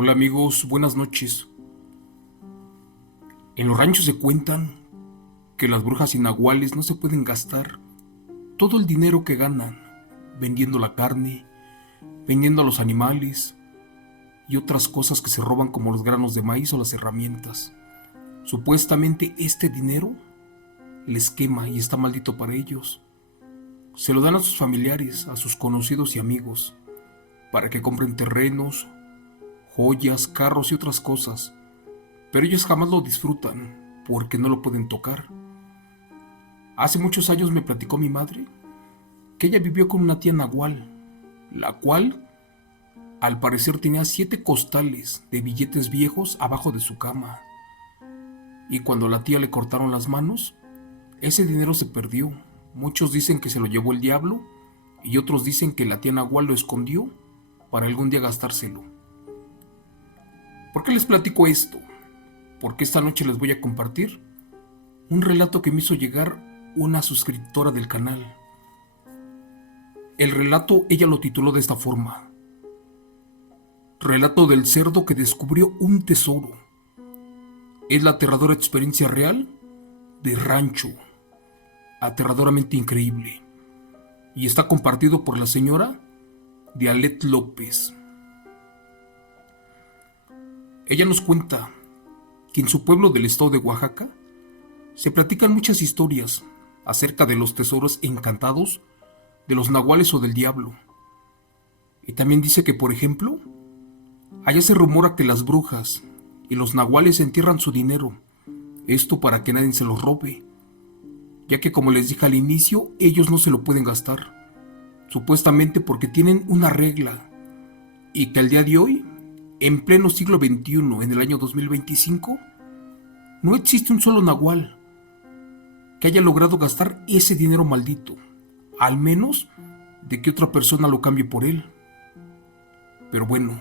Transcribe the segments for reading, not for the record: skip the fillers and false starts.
Hola amigos, buenas noches. En los ranchos se cuentan que las brujas y nahuales no se pueden gastar todo el dinero que ganan vendiendo la carne, vendiendo a los animales y otras cosas que se roban como los granos de maíz o las herramientas. Supuestamente este dinero les quema y está maldito para ellos. Se lo dan a sus familiares, a sus conocidos y amigos, para que compren terrenos, joyas, carros y otras cosas. Pero ellos jamás lo disfrutan porque no lo pueden tocar. Hace muchos años me platicó mi madre que ella vivió con una tía nahual, la cual al parecer tenía 7 costales de billetes viejos abajo de su cama. Y cuando a la tía le cortaron las manos, ese dinero se perdió. Muchos dicen que se lo llevó el diablo y otros dicen que la tía nahual lo escondió para algún día gastárselo. ¿Por qué les platico esto? Porque esta noche les voy a compartir un relato que me hizo llegar una suscriptora del canal. El relato ella lo tituló de esta forma: Relato del cerdo que descubrió un tesoro. Es la aterradora experiencia real de rancho, aterradoramente increíble, y está compartido por la señora Dialet López. Ella nos cuenta que en su pueblo del estado de Oaxaca se platican muchas historias acerca de los tesoros encantados de los nahuales o del diablo. Y también dice que, por ejemplo, allá se rumora que las brujas y los nahuales entierran su dinero, esto para que nadie se los robe, ya que, como les dije al inicio, ellos no se lo pueden gastar, supuestamente porque tienen una regla, y que al día de hoy, en pleno siglo XXI, en el año 2025, no existe un solo nahual que haya logrado gastar ese dinero maldito, al menos de que otra persona lo cambie por él. Pero bueno,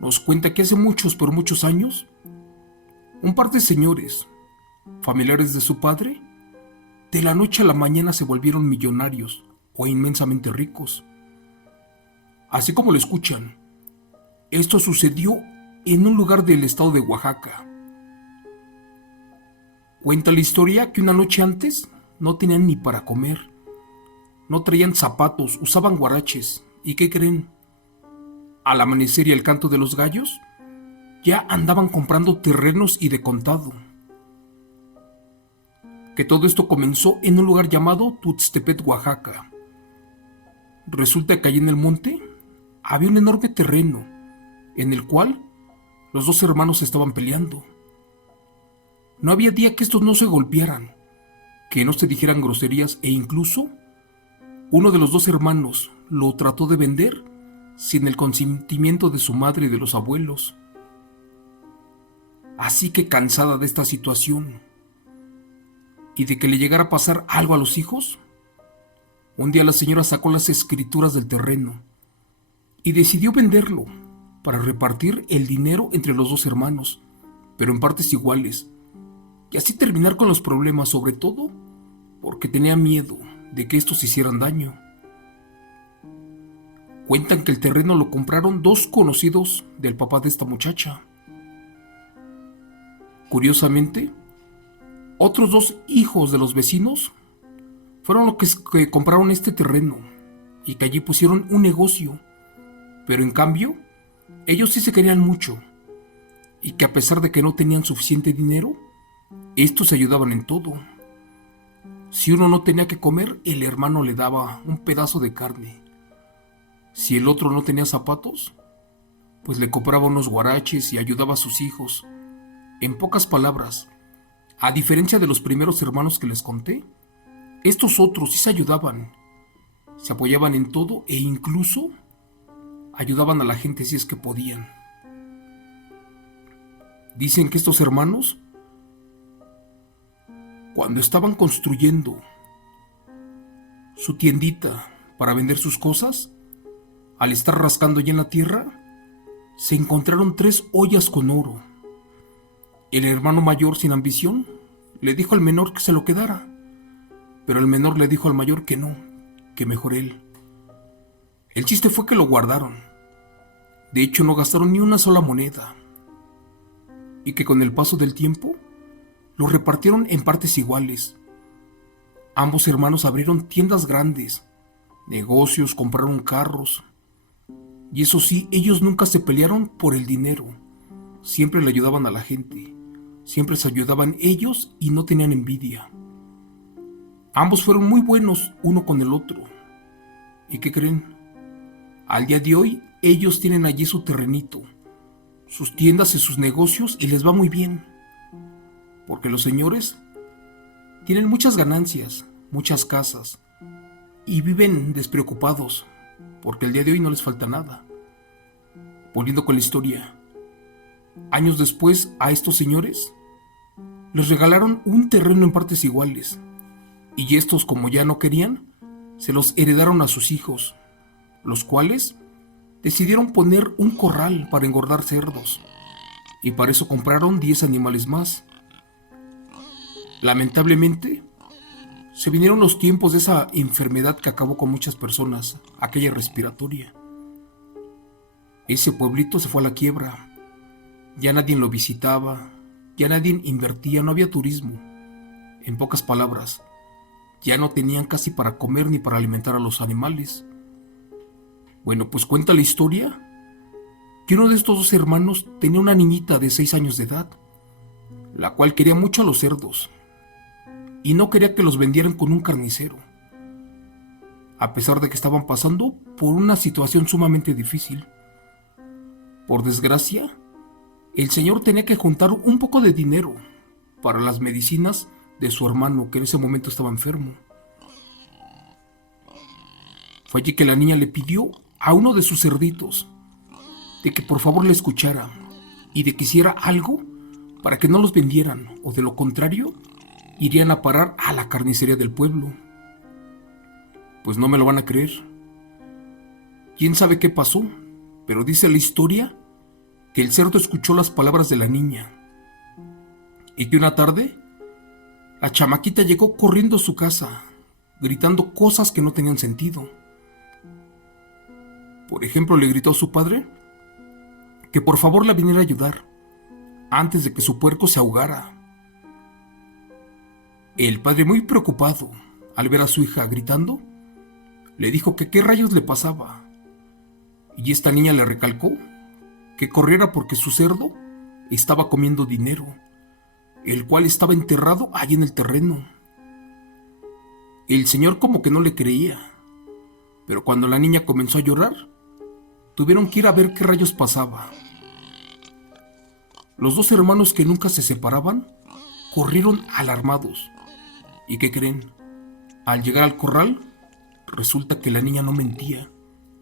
nos cuenta que hace muchos, pero muchos años, un par de señores, familiares de su padre, de la noche a la mañana se volvieron millonarios o inmensamente ricos. Así como lo escuchan, esto sucedió en un lugar del estado de Oaxaca. Cuenta la historia que una noche antes no tenían ni para comer, no traían zapatos, usaban guaraches. ¿Y qué creen? Al amanecer y el canto de los gallos, ya andaban comprando terrenos y de contado. Que todo esto comenzó en un lugar llamado Tuxtepec, Oaxaca. Resulta que allí en el monte había un enorme terreno en el cual los dos hermanos estaban peleando. No había día que estos no se golpearan, que no se dijeran groserías, e incluso uno de los dos hermanos lo trató de vender sin el consentimiento de su madre y de los abuelos. Así que, cansada de esta situación y de que le llegara a pasar algo a los hijos, un día la señora sacó las escrituras del terreno y decidió venderlo para repartir el dinero entre los dos hermanos, pero en partes iguales, y así terminar con los problemas, sobre todo porque tenía miedo de que estos hicieran daño. Cuentan que el terreno lo compraron dos conocidos del papá de esta muchacha. Curiosamente, otros dos hijos de los vecinos fueron los que compraron este terreno y que allí pusieron un negocio, pero en cambio, ellos sí se querían mucho, y que a pesar de que no tenían suficiente dinero, estos se ayudaban en todo. Si uno no tenía que comer, el hermano le daba un pedazo de carne. Si el otro no tenía zapatos, pues le compraba unos guaraches y ayudaba a sus hijos. En pocas palabras, a diferencia de los primeros hermanos que les conté, estos otros sí se ayudaban, se apoyaban en todo e incluso ayudaban a la gente si es que podían. Dicen que estos hermanos, cuando estaban construyendo su tiendita para vender sus cosas, al estar rascando ya en la tierra, se encontraron 3 ollas con oro. El hermano mayor, sin ambición, le dijo al menor que se lo quedara, pero el menor le dijo al mayor que no, que mejor él. El chiste fue que lo guardaron. De hecho, no gastaron ni una sola moneda, y que con el paso del tiempo lo repartieron en partes iguales. Ambos hermanos abrieron tiendas grandes, negocios, compraron carros, y eso sí, ellos nunca se pelearon por el dinero. Siempre le ayudaban a la gente, siempre se ayudaban ellos y no tenían envidia. Ambos fueron muy buenos uno con el otro. ¿Y qué creen? Al día de hoy, ellos tienen allí su terrenito, sus tiendas y sus negocios y les va muy bien. Porque los señores tienen muchas ganancias, muchas casas y viven despreocupados porque el día de hoy no les falta nada. Volviendo con la historia, años después a estos señores les regalaron un terreno en partes iguales y estos, como ya no querían, se los heredaron a sus hijos, los cuales decidieron poner un corral para engordar cerdos y para eso compraron 10 animales más. Lamentablemente, se vinieron los tiempos de esa enfermedad que acabó con muchas personas, aquella respiratoria. Ese pueblito se fue a la quiebra. Ya nadie lo visitaba, ya nadie invertía, no había turismo. En pocas palabras, ya no tenían casi para comer ni para alimentar a los animales. Bueno, pues cuenta la historia que uno de estos dos hermanos tenía una niñita de 6 años de edad, la cual quería mucho a los cerdos y no quería que los vendieran con un carnicero, a pesar de que estaban pasando por una situación sumamente difícil. Por desgracia, el señor tenía que juntar un poco de dinero para las medicinas de su hermano, que en ese momento estaba enfermo. Fue allí que la niña le pidió a uno de sus cerditos de que por favor le escuchara y de que hiciera algo para que no los vendieran, o de lo contrario, irían a parar a la carnicería del pueblo. Pues no me lo van a creer. ¿Quién sabe qué pasó? Pero dice la historia que el cerdo escuchó las palabras de la niña y que una tarde la chamaquita llegó corriendo a su casa, gritando cosas que no tenían sentido. Por ejemplo, le gritó a su padre que por favor la viniera a ayudar antes de que su puerco se ahogara. El padre, muy preocupado al ver a su hija gritando, le dijo que qué rayos le pasaba, y esta niña le recalcó que corriera porque su cerdo estaba comiendo dinero, el cual estaba enterrado allí en el terreno. El señor como que no le creía, pero cuando la niña comenzó a llorar, tuvieron que ir a ver qué rayos pasaba. Los dos hermanos, que nunca se separaban, corrieron alarmados. ¿Y qué creen? Al llegar al corral, resulta que la niña no mentía,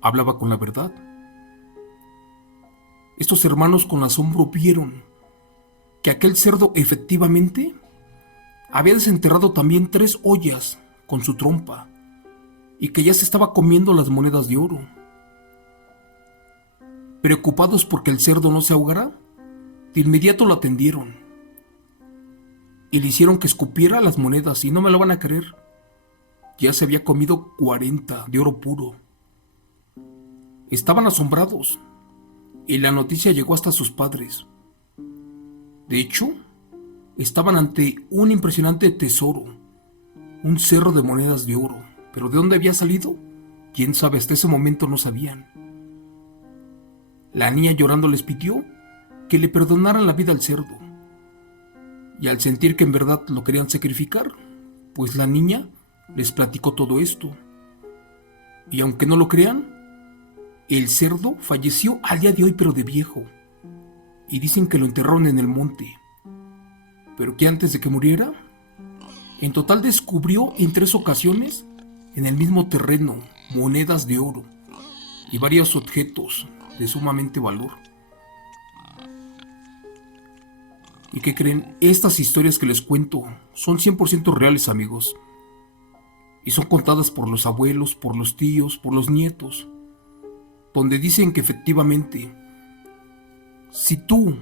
hablaba con la verdad. Estos hermanos con asombro vieron que aquel cerdo efectivamente había desenterrado también 3 ollas con su trompa y que ya se estaba comiendo las monedas de oro. Preocupados porque el cerdo no se ahogara, de inmediato lo atendieron y le hicieron que escupiera las monedas, y no me lo van a creer, ya se había comido 40 de oro puro. Estaban asombrados y la noticia llegó hasta sus padres. De hecho, estaban ante un impresionante tesoro, un cerro de monedas de oro, pero ¿de dónde había salido? Quién sabe, hasta ese momento no sabían. La niña llorando les pidió que le perdonaran la vida al cerdo, y al sentir que en verdad lo querían sacrificar, pues la niña les platicó todo esto. Y aunque no lo crean, el cerdo falleció al día de hoy, pero de viejo, y dicen que lo enterraron en el monte, pero que antes de que muriera, en total descubrió en 3 ocasiones en el mismo terreno monedas de oro y varios objetos de sumamente valor. ¿Y qué creen? Estas historias que les cuento son 100% reales, amigos. Y son contadas por los abuelos, por los tíos, por los nietos, donde dicen que efectivamente, si tú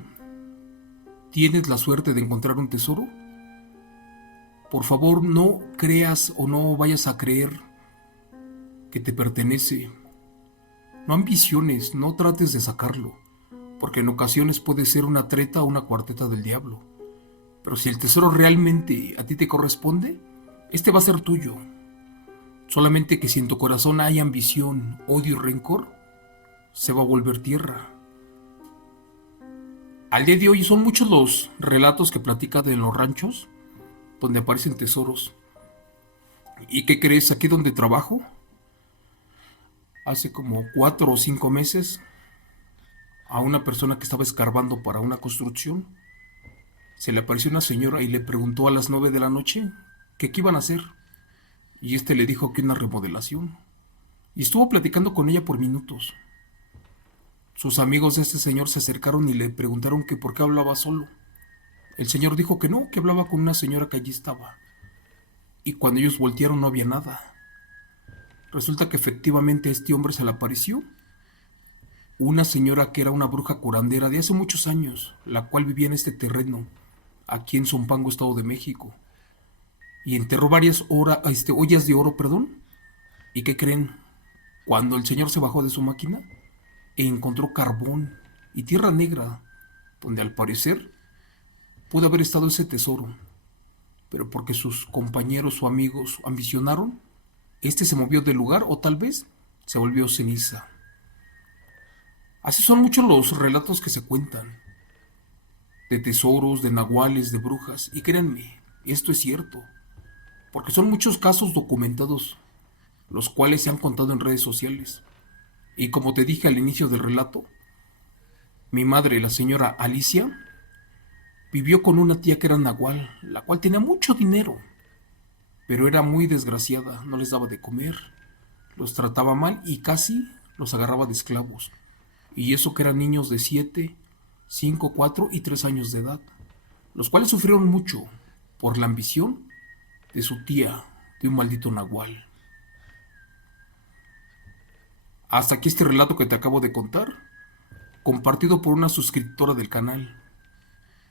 tienes la suerte de encontrar un tesoro, por favor no creas o no vayas a creer que te pertenece. No ambiciones, no trates de sacarlo, porque en ocasiones puede ser una treta o una cuarteta del diablo. Pero si el tesoro realmente a ti te corresponde, este va a ser tuyo. Solamente que si en tu corazón hay ambición, odio y rencor, se va a volver tierra. Al día de hoy son muchos los relatos que platica de los ranchos donde aparecen tesoros. ¿Y qué crees? Aquí donde trabajo, hace como 4 o 5 meses, a una persona que estaba escarbando para una construcción, se le apareció una señora y le preguntó a las 9 de la noche que qué iban a hacer. Y este le dijo que una remodelación. Y estuvo platicando con ella por minutos. Sus amigos de este señor se acercaron y le preguntaron que por qué hablaba solo. El señor dijo que no, que hablaba con una señora que allí estaba. Y cuando ellos voltearon no había nada. Resulta que efectivamente a este hombre se le apareció una señora que era una bruja curandera de hace muchos años, la cual vivía en este terreno, aquí en Zumpango, Estado de México. Y enterró varias ollas de oro, perdón. ¿Y qué creen? Cuando el señor se bajó de su máquina, encontró carbón y tierra negra, donde al parecer pudo haber estado ese tesoro. Pero porque sus compañeros o amigos ambicionaron, este se movió del lugar o tal vez se volvió ceniza. Así son muchos los relatos que se cuentan, de tesoros, de nahuales, de brujas, y créanme, esto es cierto, porque son muchos casos documentados, los cuales se han contado en redes sociales. Y como te dije al inicio del relato, mi madre, la señora Alicia, vivió con una tía que era nahual, la cual tenía mucho dinero, pero era muy desgraciada, no les daba de comer, los trataba mal y casi los agarraba de esclavos. Y eso que eran niños de 7, 5, 4 y 3 años de edad, los cuales sufrieron mucho por la ambición de su tía, de un maldito nahual. Hasta aquí este relato que te acabo de contar, compartido por una suscriptora del canal.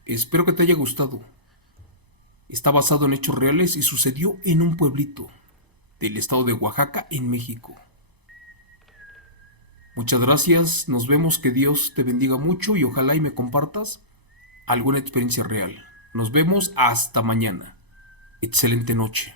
Espero que te haya gustado. Está basado en hechos reales y sucedió en un pueblito del estado de Oaxaca, en México. Muchas gracias, nos vemos, que Dios te bendiga mucho y ojalá y me compartas alguna experiencia real. Nos vemos hasta mañana. Excelente noche.